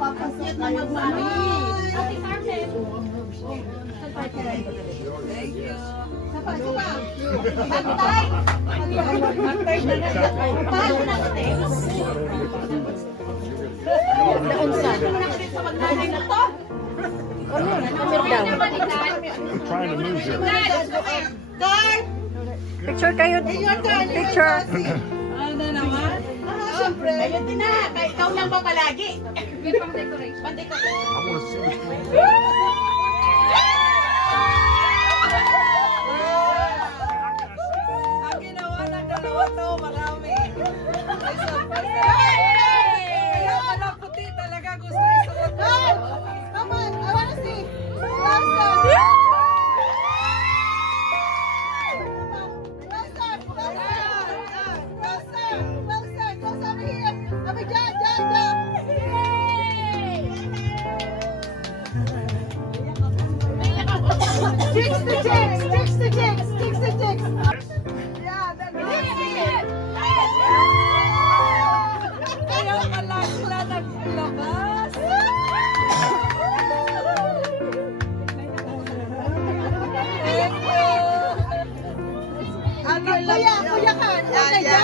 Papasit na magmami. Ate Carmen. Thank you. Sapa. Antay. Antay na na. Paano na ate? Naunsan. Sa magnanay na to. I'm trying to move here. Guard! Picture kayo. Picture. Ano naman? Siyempre. Ayun din na. Ikaw lang ba palagi? Pang decoration. Pang decoration. I want to see what's going on. Ang ginawa ng dalawa to, marami. Kaya pala puti talaga gusto isuot. Come on, I wanna see. Sticks the chicks, sticks the chicks, sticks the chicks. Yeah, that's it. Kaya pala sila naglabas. Thank you. Ano kuya kan? Okay, ja.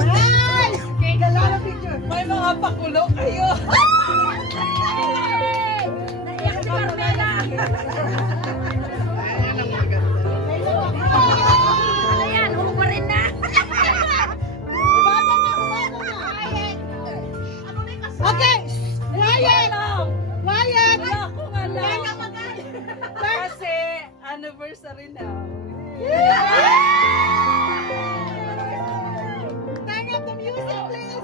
Nice! Galala picture. May mga pakulo kayo. Naiyak si Carmela. Ano yan? Umupo rin na. Okay, Wyatt! Wyatt! Kasi anniversary na. Turn up the music, please.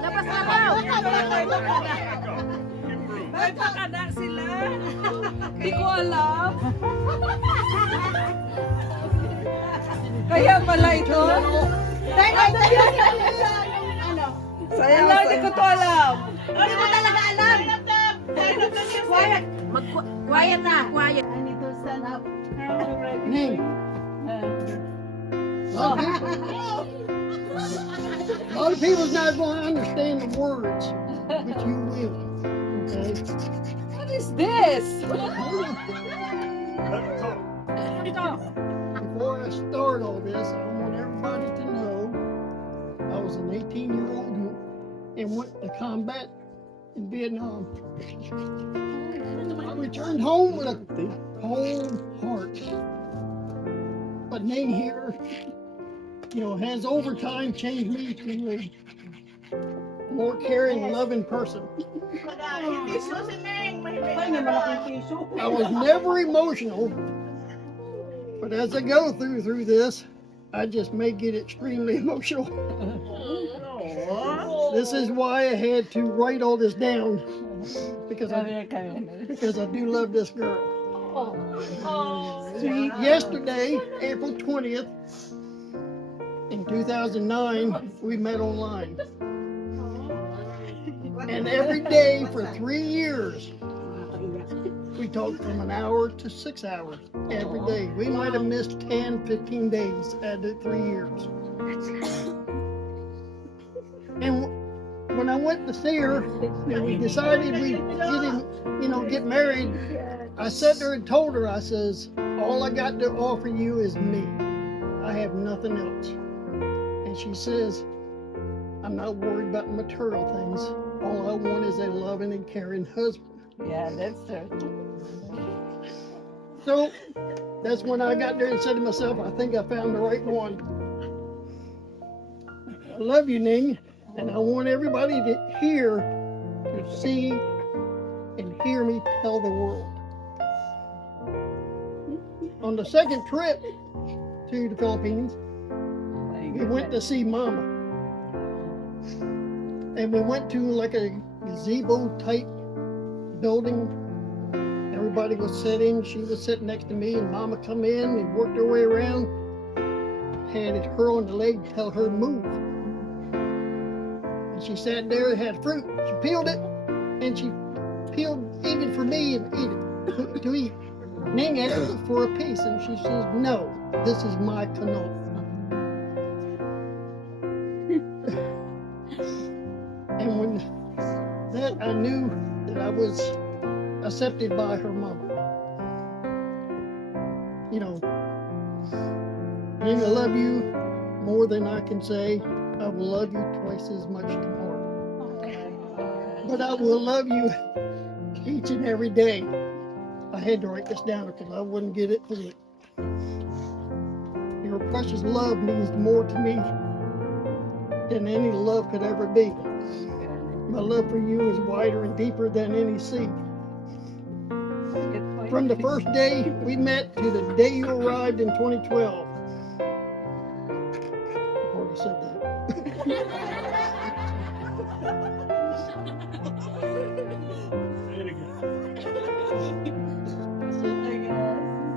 Labas na daw. May pakanak sila. Di ko alam. Kaya pala ito. Sayang, hindi ko to alam. Hindi mo talaga alam. Quiet. Quiet na. Quiet. I need to stand up. Ning. A lot of people's not going to understand the words, but you will. Okay? What is this? Before I start all this, I want everybody to know I was an 18-year-old and went to combat in Vietnam. I returned home with a cold heart. But Ning here, has over time changed me to a more caring, loving person. I was never emotional, but as I go through this, I just may get extremely emotional. This is why I had to write all this down, because I do love this girl. Yesterday, April 20th, in 2009, we met online. And every day for 3 years, we talked from an hour to 6 hours every day. We might have missed 10, 15 days out of 3 years. And when I went to see her, and we decided we'd get married, I sat there and told her, I says, all I got to offer you is me. I have nothing else. And she says, I'm not worried about material things. All I want is a loving and caring husband. Yeah, that's true. So that's when I got there and said to myself, I think I found the right one. I love you, Ning, and I want everybody to hear, to see, and hear me tell the world. On the second trip to the Philippines, we went to see Mama. And we went to like a gazebo type building. Everybody was sitting. She was sitting next to me, and Mama come in and worked her way around. Had her on the leg, tell her to move. And she sat there and had fruit. She peeled it, and she peeled even for me and to eat. Ning asked for a piece, and she says, no, this is my canola. I knew that I was accepted by her mama. You know, Nina, I love you more than I can say. I will love you twice as much tomorrow. But I will love you each and every day. I had to write this down because I wouldn't get it through. Your precious love means more to me than any love could ever be. My love for you is wider and deeper than any sea. From the first day we met to the day you arrived in 2012. I've already said that.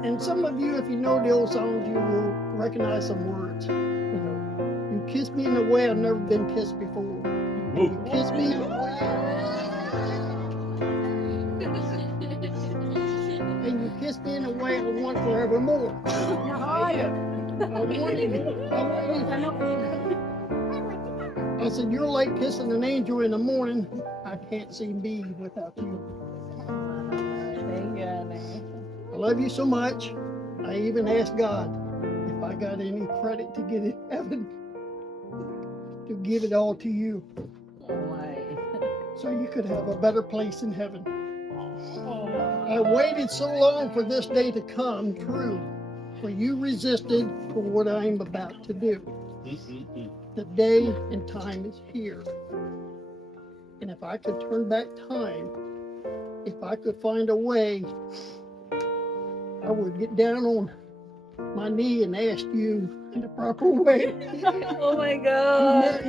And some of you, if you know the old songs, you will recognize some words. You know, you kiss me in a way I've never been kissed before. You kiss me in a way, and you kiss me in a way I want forevermore. I said, you're like kissing an angel in the morning. I can't see me without you. I love you so much. I even asked God if I got any credit to get in heaven, to give it all to you. So you could have a better place in heaven. I waited so long for this day to come true, for you resisted for what I am about to do. The day and time is here. And if I could turn back time, if I could find a way, I would get down on my knee and ask you in the proper way. Oh my God.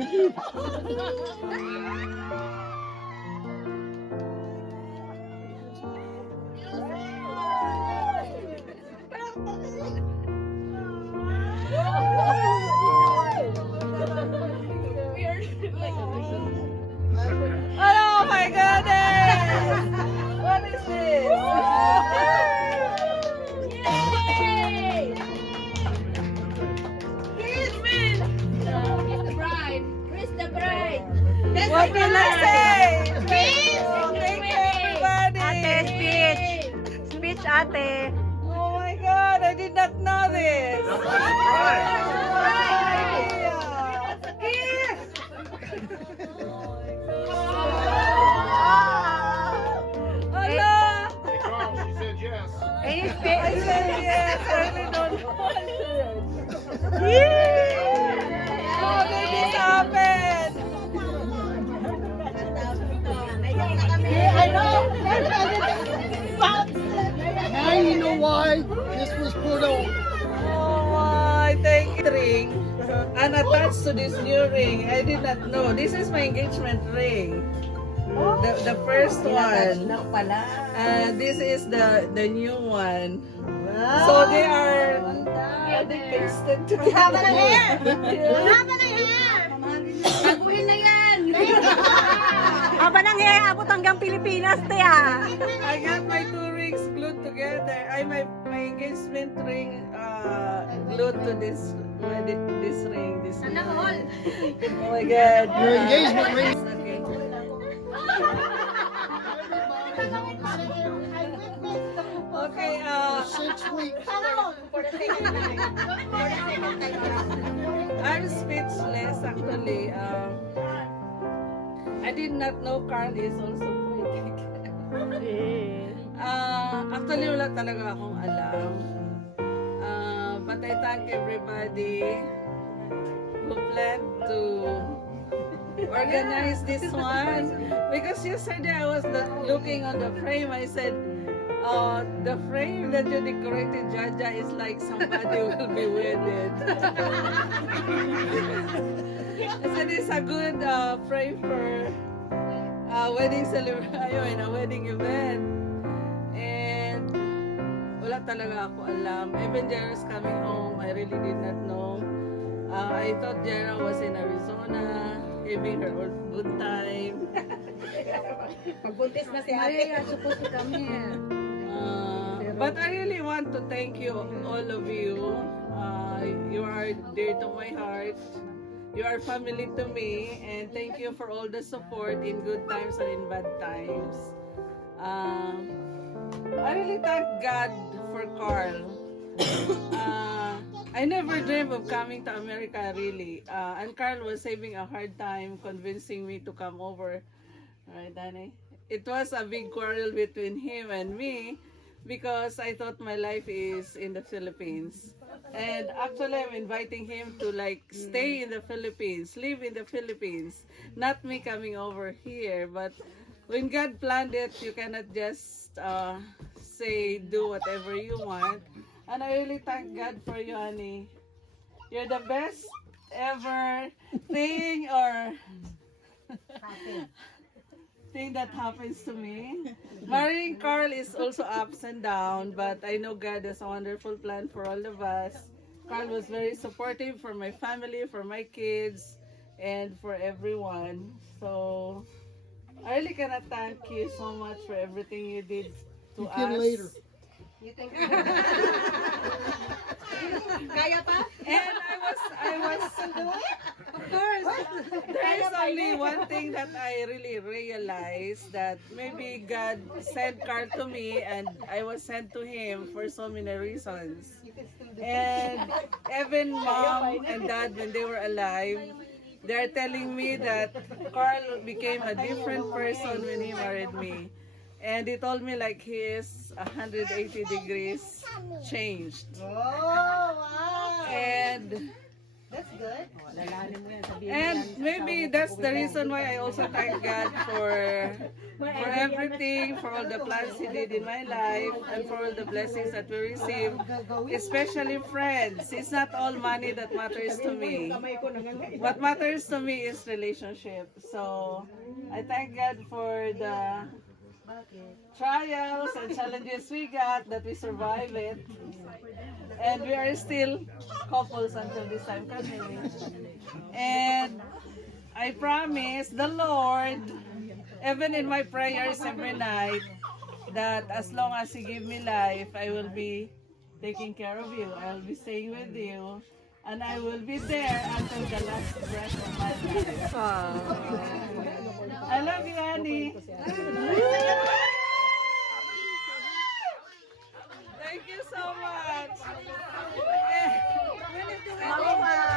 Oh my goodness! What is this? Yay! Chris the bride. Chris the bride. What can I say? Chris! Thank you, everybody. Ate, speech. Speech, ate. Oh my God, I did not know this. Hello. She said yes. Any I speech? said yes. I really don't want it. How did this happen? I know. Now you know why this was put on. Oh my, thank you. Ring. Unattached to this new ring. I did not know. This is my engagement ring. The first one. This is the new one. So they are pasted together. Haba ng hair! Baguhin na yan! Aba nang abot hanggang Pilipinas, te ah. I got my two rings glued together. My engagement ring glued to this ring. This ring. Oh my God. Your engagement ring. Okay. Okay. 6 weeks. I'm speechless actually. I did not know Carl is also poetic. Actually, wala talaga akong alam. But I thank everybody who planned to organize this one. Because yesterday I was looking on the frame, I said, the frame that you decorated, Jaja, is like somebody will be wedded. I said it's a good frame for wedding celebration, a wedding event. And wala talaga ako alam. Even Jera's coming home, I really did not know. I thought Jera was in Arizona, having her own good time. Magbuntis na si ate. Supposed to come here. But I really want to thank you, all of you. You are dear to my heart. You are family to me, and thank you for all the support in good times and in bad times. I really thank God for Carl. I never dreamed of coming to America, really. And Carl was having a hard time convincing me to come over. Right, Danny? It was a big quarrel between him and me because I thought my life is in the Philippines. And actually, I'm inviting him to like stay in the Philippines, live in the Philippines, not me coming over here. But when God planned it, you cannot just say do whatever you want. And I really thank God for you, honey. You're the best ever thing or thing that happens to me. Marrying Carl is also ups and downs, but I know God has a wonderful plan for all of us. Carl was very supportive for my family, for my kids, and for everyone. So I really cannot thank you so much for everything you did to You us. can later. Kaya pa? And I was Of course. there is only one thing that I really realized, that maybe God sent Carl to me and I was sent to him for so many reasons. And even mom and dad, when they were alive, they're telling me that Carl became a different person when he married me. And he told me like he is 180 degrees changed. Oh, wow. And That's good. And maybe that's the reason why I also thank God for everything, for all the plans He did in my life, and for all the blessings that we receive, especially friends. It's not all money that matters to me. What matters to me is relationship. So I thank God for the trials and challenges we got, that we survive it. And we are still couples until this time, continue. And I promise the Lord, even in my prayers every night, that as long as He give me life, I will be taking care of you. I will be staying with you. And I will be there until the last breath of my life. I love you, Annie. Thank you so much. Salamat.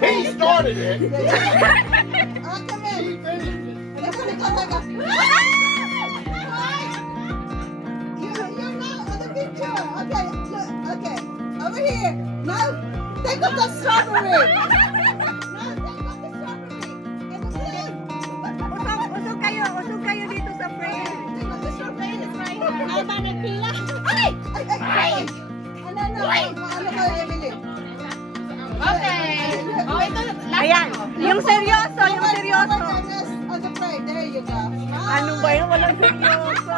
He started it. Oh, come He in. finished it. Let's go, let's go. You're not on the picture. Okay, look, okay. Over here. No, take off the strawberry. No, take off the strawberry. And the balloon. Usog kayo dito sa frame. Take off the strawberry. It's right here. Ay, ba nagpila? Ay! Ay, ay, ay! Ano, ano kayo, Emily? Okay. Oh, ito. Ayan, yung seryoso, yung seryoso. On the frame. There you go. Ano ba yun? Walang seryoso.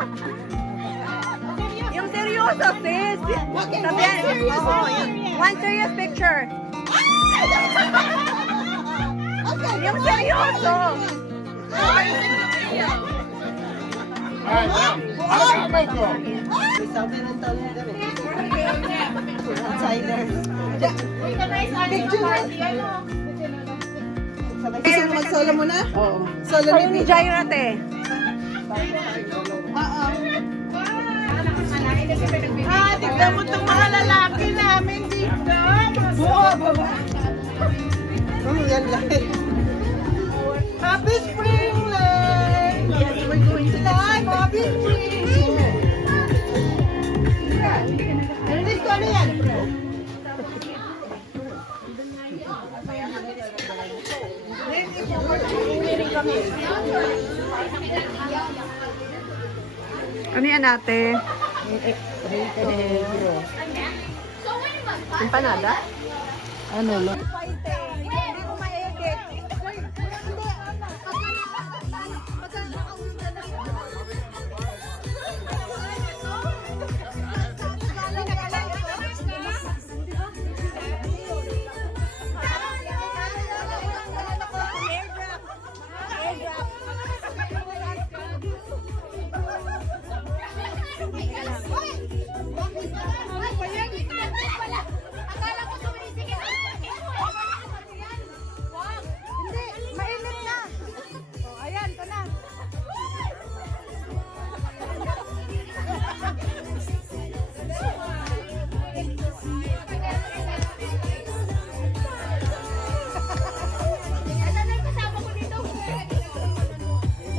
Yung seryoso, sis. Okay, Sabi one yan, serious oo, one. one serious picture. Okay, Yung seryoso. All right, now. I'll make them. Sabi ng talong kami. Outsiders. Picture. Sabay mag-solo muna? Oo. Solo Kayo ni Jaira, te. Tignan mo itong mga lalaki namin dito. Buha, baba. Yan lahat. Happy Spring, Len! Yes, we're going to live. Happy Spring! Narinig ko ano yan? Ano yan, ate? Empanada? Ano lang?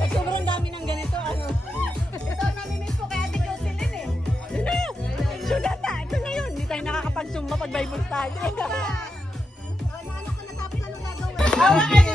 Sobrang dami ng ganito, ano? Ito, namimiss ko kay Ate Jocelyn eh. Sugat na! Ito na yun! Hindi tayo nakakapag-sumba pag Bible study. Ano ka natapos ano gagawin?